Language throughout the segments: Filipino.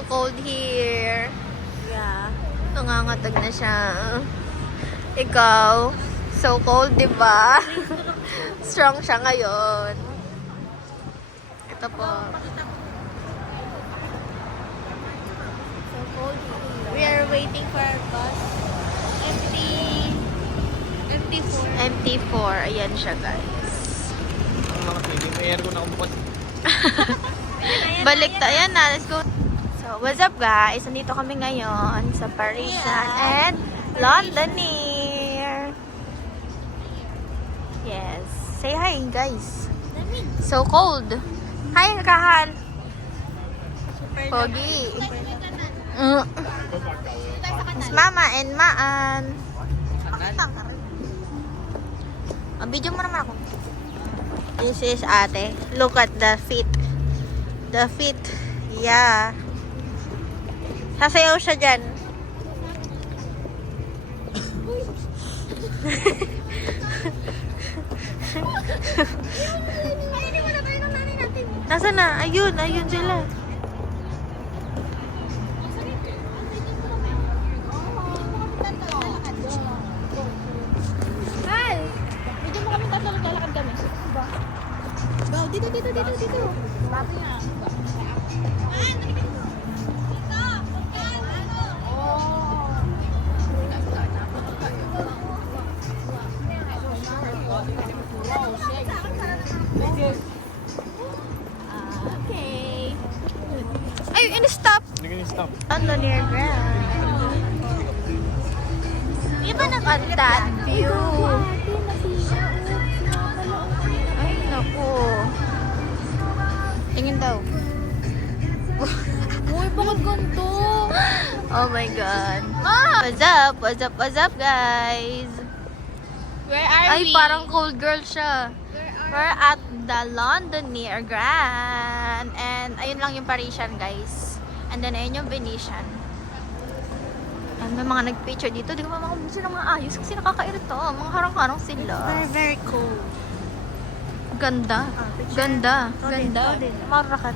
so cold here. Yeah. Nangangatag na siya. Ikaw, so cold, di ba? Strong siya ngayon. Ito po. So cold. We are waiting for our bus. MT4. MT4. Ayan siya, guys. Ang mga feeling may air ko na kumpas. Balik tayo. Ayan na. Let's go. So, what's up, guys? Nandito kami ngayon sa Parisian and Londoner. Yes. Say hi, guys. So cold. Hi, Kahal. Pogi. It's Mama and Maan. Video mo naman ako. This is ate. Look at the feet. The feet. Yeah. Sasayaw siya dyan. Nasaan na? Ayun. Ayun sila. Dito. Bago yan. Okay. Ay, in-stop. Hindi ka stop. Ano near ground. Iba na at that view. Ay, naku. Tingin daw. Uy, bakit ganito? Oh my God. Ah! What's up? What's up? What's up, guys? Where are Ay, we? parang cold girl siya. We're at the Londoner Grand. And ayun lang yung Parisian, guys. And then ayun yung Venetian. And may mga nag-picture dito. Di ko makakumbisi ng mga ayos kasi nakakairito. Mga harang-harang sila. Very cold. Ganda. Ganda. Ganda. Marakan.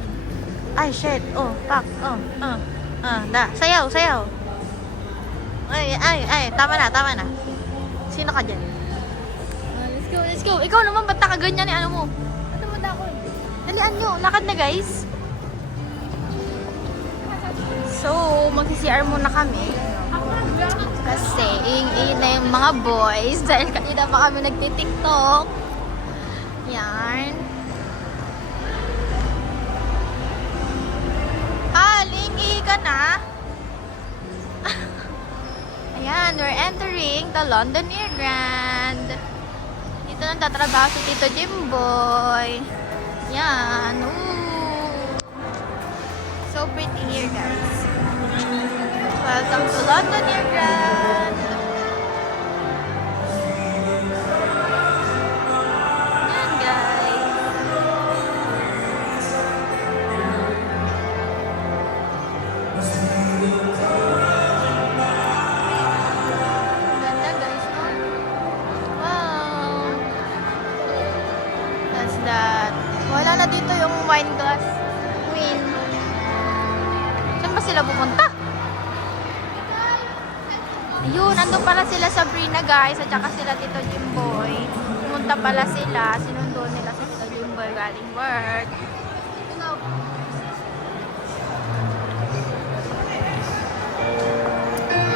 Ay, shit. Oh, pak. Da. Sayaw, sayaw. Ay. Tama na. Sino ka dyan? Let's go. Ikaw naman, ba't nakaganyan ano mo? Ano mo na ako? Dalian nyo. Lakad na, guys. So, mag-CR muna kami. Kasi, iing na yung mga boys. Dahil kanina pa kami nagtitiktok. Yan. Lingi ka na. Ayan, we're entering the Londoner Grand. Dito nang tatrabaho si Tito Jimboy. Yan. Ooh. So pretty here, guys. Welcome to Londoner Grand. Yan, guys. Ganda, guys, no? Wow. That's that. Wala na dito yung wine glass. Queen. Saan ba sila pupunta? Ayun, ando pala sila sa Sabrina, guys. At saka sila Tito Jimboy. Pumunta pala sila. Sinundo nila sa Tito Jimboy galing work.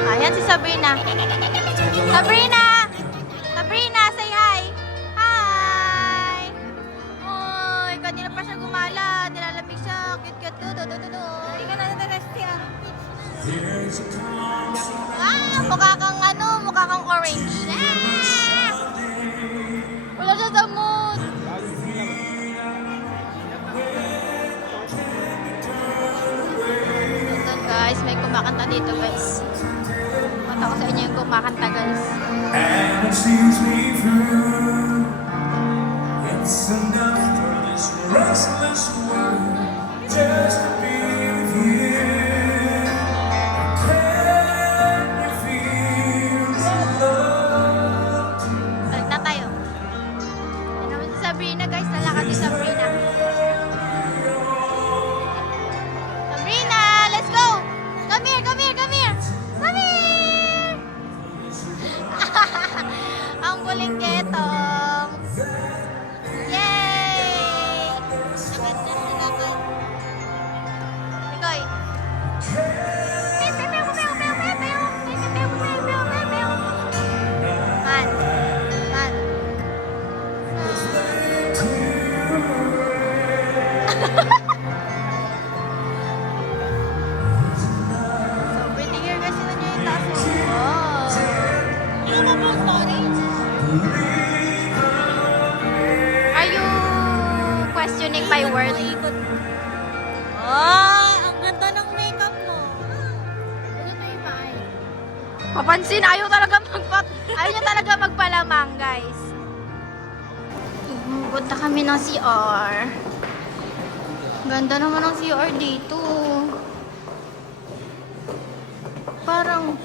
Ayan si Sabrina. Sabrina, say hi! Hi! Uy, kanina pa siya gumala. Nilalamig siya. Cute. Hindi ka na na-rest yan. Mukha kang orange. Wala siya sa mood. Ito, guys, may kumakanta dito, guys. Mata ko sa inyo yung kumakanta, guys. And it sees me through. It's enough for this restless world just to be with you. Can you feel the love? Balik na tayo. Yan naman si Sabrina, guys. Nalakad si Sabrina. Sabrina, let's go! Papansin, ayaw niya talaga magpalamang, guys. Punta kami ng CR. Ganda naman ng CR dito. Parang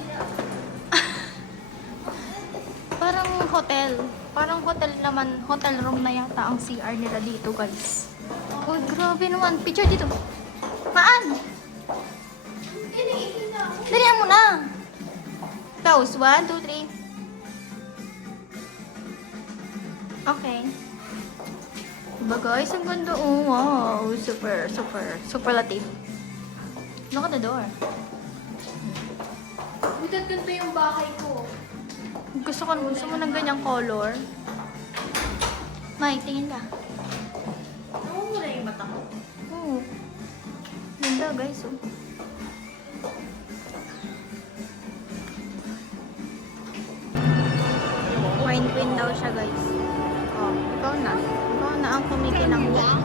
hotel. Parang hotel naman. Hotel room na yata ang CR nila dito, guys. Oh, grabe naman. Picture dito. Maan? Dalihan mo na. Pause. 1, 2, 3. Okay. Diba guys? Ang ganda. Oh, wow. Superlative. Look at the door. Butat ganito yung bahay ko. Gusto mo ng ganyang color? May, tingin ka. Namumula yung mata ko. Oo. Ganda guys, oh. Wine queen daw siya, guys. Oh, ikaw na. Ikaw na ang kumikinang dyan.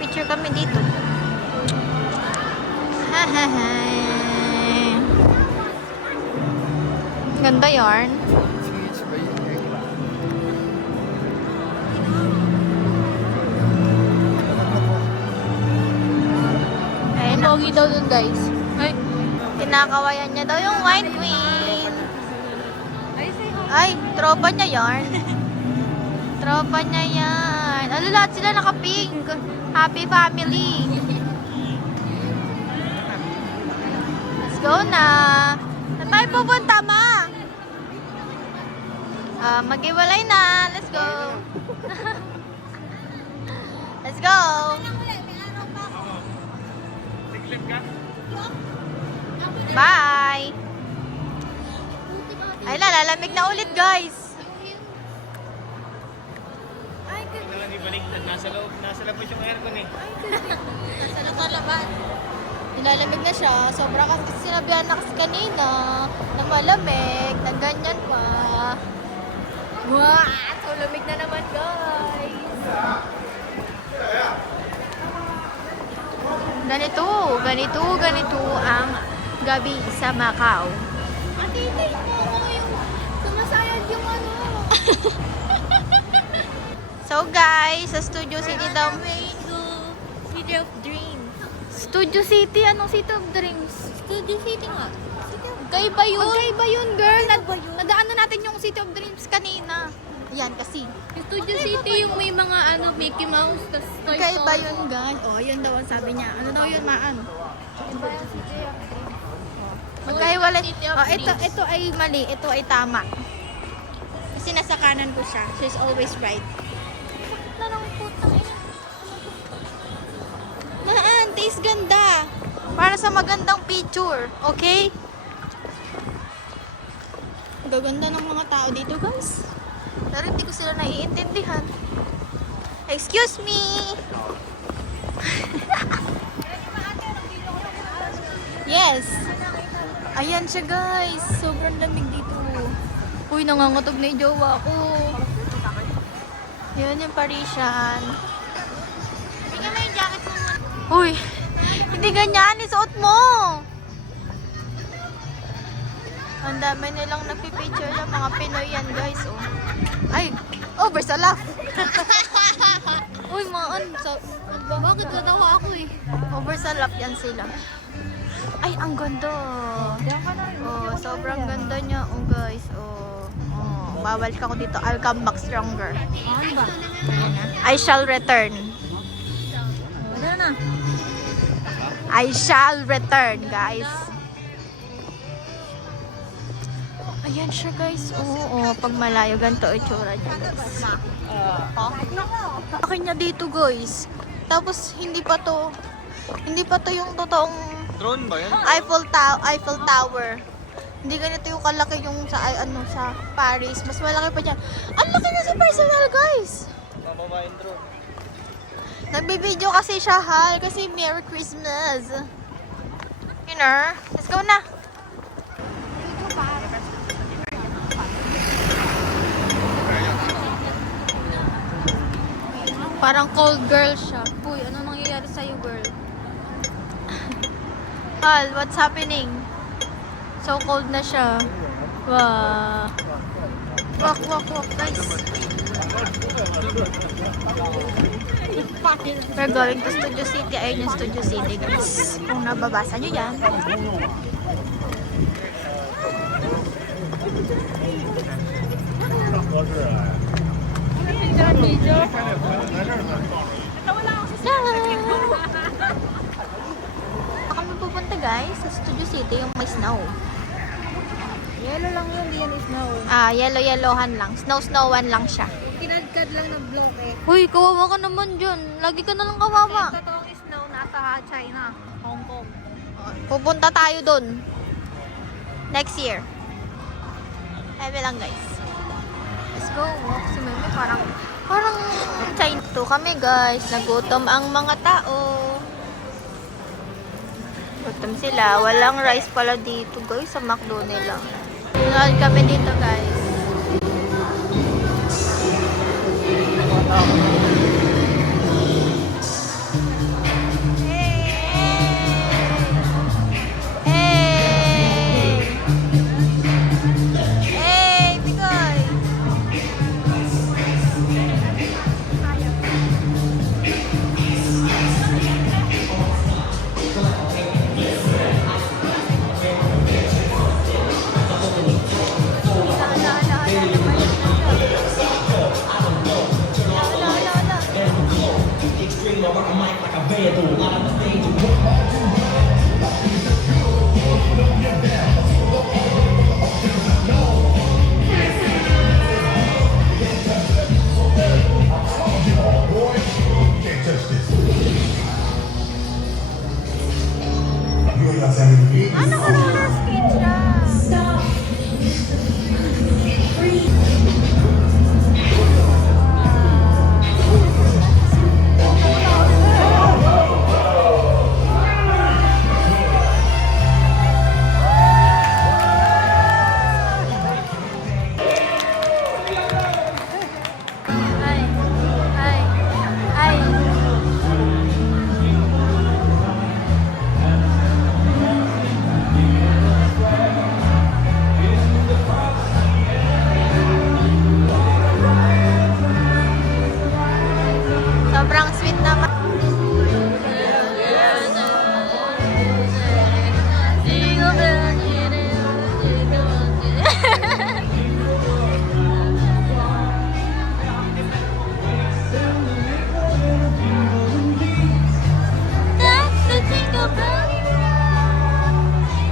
Picture kami dito. Ganda yarn. Ayun na. Pogi daw dun, guys. Ay, kinakawayan niya daw yung wine queen. Ay, say hi. Ay, tropa niya yarn. Tropa niya yan. Ano, lahat sila naka-pink. Happy family. Let's go na. Saan tayo pupunta, ma? Mag-iwalay na. Let's go. Let's go. Bye. Ay, lalamig na ulit, guys. Kailangan ibaliktad. Nasa labas yung aircon eh. Nasa nakalaban. Nilalamig na siya. Sobra kasi sinabihan na kasi kanina na malamig, na ganyan pa. Wow! So lamig na naman, guys. Ganito ang gabi sa Macau. Matitay mo yung sumasayad yung ano. So guys, sa Studio City daw. City of Dreams. Studio City? Anong City of Dreams? Studio City nga. Magkaiba yun. Magkaiba yun, girl. ba yun? Nadaan na natin yung City of Dreams kanina. Ayan, kasi. Yung Studio City yung may mga ano, Mickey Mouse, tas Toy Magkaiba Story. yun, guys. Oh, yun daw ang sabi niya. Ano daw yun, Maan? Iba yung City of Dreams. Magkahiwalay. City of Oh, Dreams. ito ay mali. Ito ay tama. Kasi nasa kanan ko siya. She's always right. Larang putang ina. Maan, taste ganda. Para sa magandang picture. Okay? Gaganda ng mga tao dito, guys. Pero hindi ko sila naiintindihan. Excuse me. Yes. Ayan siya, guys. Sobrang lamig dito. Uy, nangangatog na yung jowa ko. Yun yung Parisian. Bigyan mo yung jacket mo muna. Uy, hindi ganyan. Isuot mo. Ang dami nilang nagpipicture yung mga Pinoy yan, guys. Oh. Ay, over sa laugh. Uy, maan. Bakit natawa ako eh? Over sa laugh yan sila. Ay, ang ganda. Oh, sobrang ganda niya. Oh, guys. Oh, bawal ka ko dito. I'll come back stronger. Ano ba? I shall return. Wala na. I shall return, guys. Ayan siya, guys. Oo, pag malayo, ganito itsura niya, guys. Akin niya dito, guys. Tapos, hindi pa to yung totoong Drone ba yan? Eiffel Tower. Hindi ganito yung kalaki yung sa Paris. Mas malaki pa dyan. Ang laki na sa personal, guys. Mababaeng drone. Nagbibideo kasi siya, Hal. Kasi Merry Christmas. You know? Let's go na. Parang cold girl siya. Uy, ano nangyayari sa'yo, girl? Hal, what's happening? So cold na siya. Wow. Walk, walk, walk, guys. We're going to Studio City. Ayun yung Studio City, guys. Kung nababasa nyo yan. Baka kami pupunta, guys, sa Studio City, yung may snow. Yellow lang yun, hindi yan snow. Yellow-yellowan lang. Snow-snowan lang siya. Kinadkad lang ng bloke. Uy, kawawa ka naman dyan. Lagi ka na lang kawawa. Yung totoong snow nasa China, Hong Kong. Pupunta tayo dun. Next year. Ebe lang, guys. Let's go. Walk si Meme. Parang China. Ito kami, guys. Nagutom ang mga tao. Gutom sila. Walang rice pala dito, guys. Sa McDo nila. Tinawag kami dito, guys. Hey, Picoy! Ano ka roller skate siya? Ay, ay, ay. Sobrang sweet naman.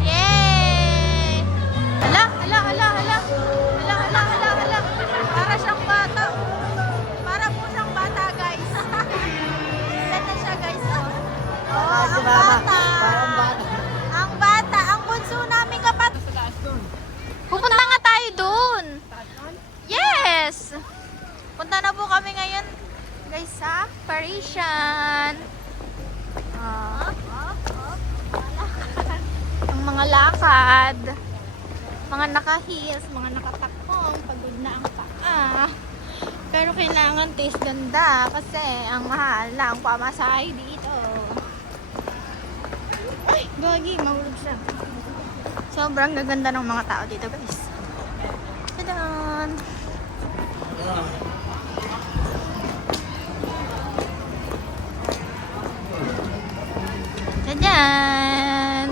Yay! Hala, hala, hala, hala. Hala, hala, hala, hala. Para siyang bata. Para po siyang bata, guys. Ilan na siya, guys? Oh, ang bata. Ang bata. Ang bunso namin kapat. Pupunta nga tayo dun. Yes! Punta na po kami ngayon, guys, sa Parisian. Ang mga lakad. Mga naka-heels, mga nakatakpong. Pagod na ang paa. Pero kailangan taste ganda kasi ang mahal na ang pamasahe dito. Ay, gagi, mahulog siya. Sobrang gaganda ng mga tao dito, guys. Tadaan! Tadaan!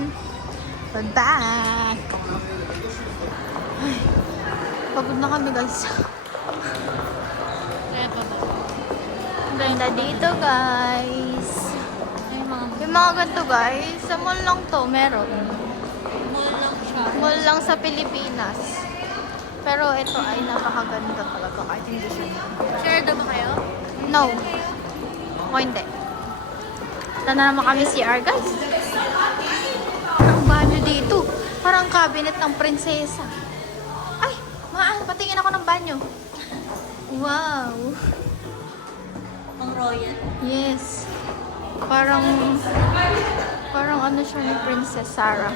We're back! Ay, pagod na kami, guys. Ang ganda dito, guys. Yung mga ganito, guys. Sa mall lang to, meron. Mall lang sa Pilipinas. Pero ito ay napakaganda talaga kahit hindi siya. Share ba kayo? No. O hindi. Ito na naman kami CR, guys. Ang banyo dito. Parang cabinet ng prinsesa. Ay, patingin ako ng banyo. Wow. Ang royal. Yes. Parang ano siya ni Princess Sarah.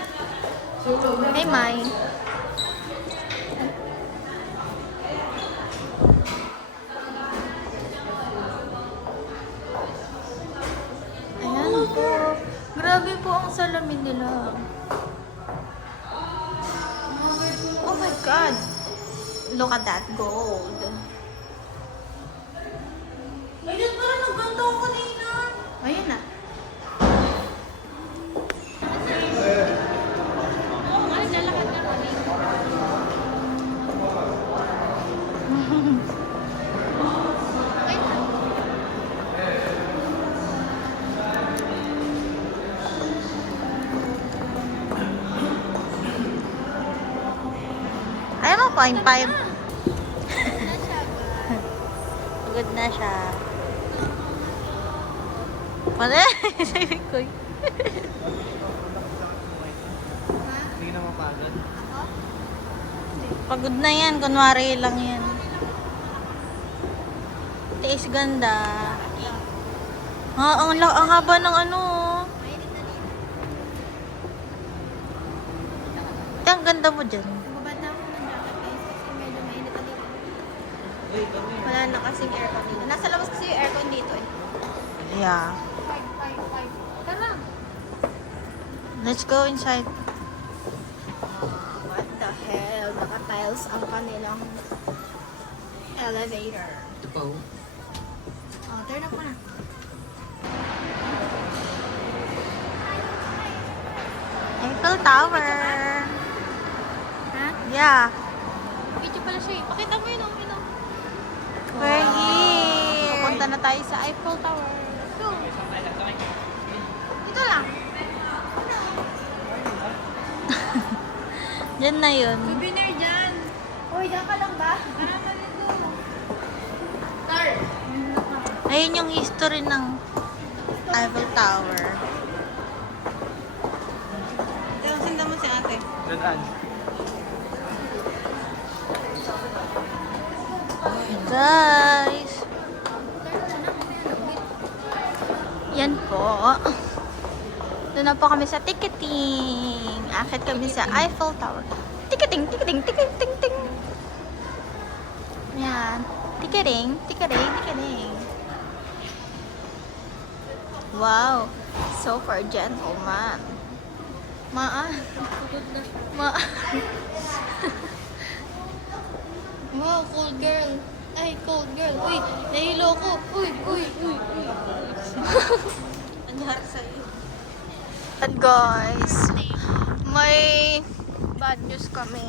Hey, Mai. Ayan po. Grabe po ang salamin nila. God. Look at that gold. Ayun pala, nagbanta ako kanina. Ayun na. Ay, lalakad na kami. Ayaw mo, 0.5. Na siya ba? Pagod na siya. Wala. Sabi ko. Hindi na mapagod. Pagod na yan. Kunwari lang yan. Tiis ganda. Ha, ang haba ng ano. Ang ganda mo dyan. Babad na ako ng jacket guys kasi medyo mainit na dito. Wala na kasing aircon dito. Nasa labas kasi yung aircon dito eh. Yeah. Tara. Let's go inside. What the hell? Naka-tiles ang kanilang elevator. Ito pa oh. Oh, turn up mo na. Eiffel Tower. Ha? Yeah. Video pala siya eh. Pakita mo yun, oh. We're here. Pupunta na tayo sa Eiffel Tower. Let's go. Dito lang. Diyan na yun. Souvenir dyan. Uy, dyan ka lang ba? Parang dito. Car. Ayun yung history ng Eiffel Tower. Sinda mo si ate. Dadaan. Guys. Yan po. Doon na po kami sa ticketing. Akit kami sa Eiffel Tower. Ticketing, ticketing, ticketing, ting. Yan. Ticketing, ticketing, ticketing. Wow. So for gentleman. Maan. Maan. Wow, cold girl. Ay, cold girl. Uy, nahilo ko. Uy. Anyari sa'yo? And guys, may bad news kami.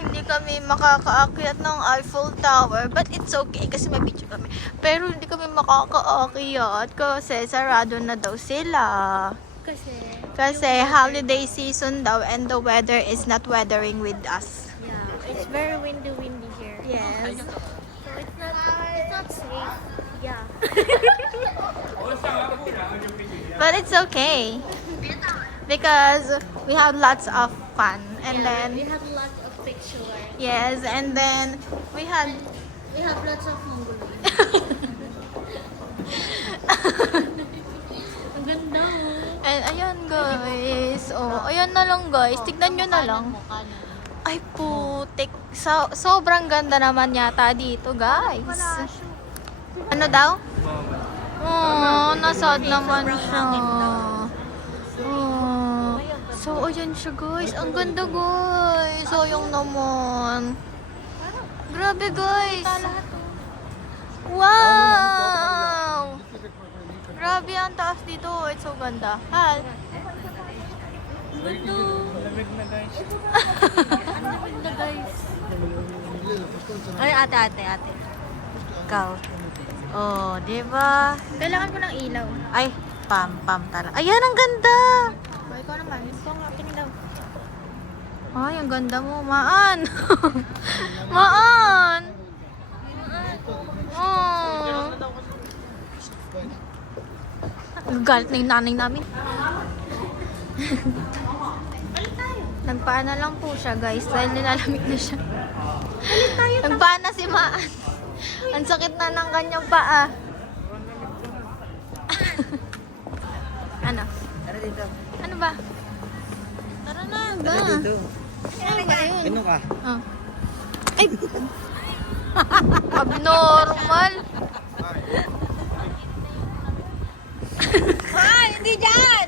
Hindi kami makakaakyat ng Eiffel Tower. But it's okay kasi may video kami. Pero hindi kami makakaakyat kasi sarado na daw sila. Kasi holiday season daw and the weather is not weathering with us. Yeah, it's very windy here. Yes. So it's not safe. Yeah. But it's okay. Because we have lots of fun. And we then, have lots of pictures. yes, and then we had We have lots of mongoloid. Ang ganda oh. and ayan guys. Oh, ayan na lang guys. Tignan nyo na lang. Ay putik. Sobrang ganda naman yata dito guys. Ano daw? Oh, nasad naman siya. Oh. So, ayan siya guys. Ang ganda guys. Sayang naman. Grabe guys. Wow! Grabe ang taas dito. It's so ganda. Hal. Malamig na guys. Ang ganda guys. Ay, ate. Ikaw. Oh, di ba? Kailangan ko ng ilaw. Ay, pam talaga. Ayan, ang ganda! Ay, ikaw naman. Ito ang aking ilaw. Ay, ang ganda mo. Maan! Maan! Oh. Galit na yung nanay namin. Nagpaan na lang po siya, guys. Dahil nilalamig na siya. Nagpaan na si Maan. Ang sakit na ng kanyang paa. Ano? Tara dito. Ano ba? Tara na ba? Tara dito. Ano ba yun? Ano ka? Oh. Ay! Abnormal! Ay, hindi dyan!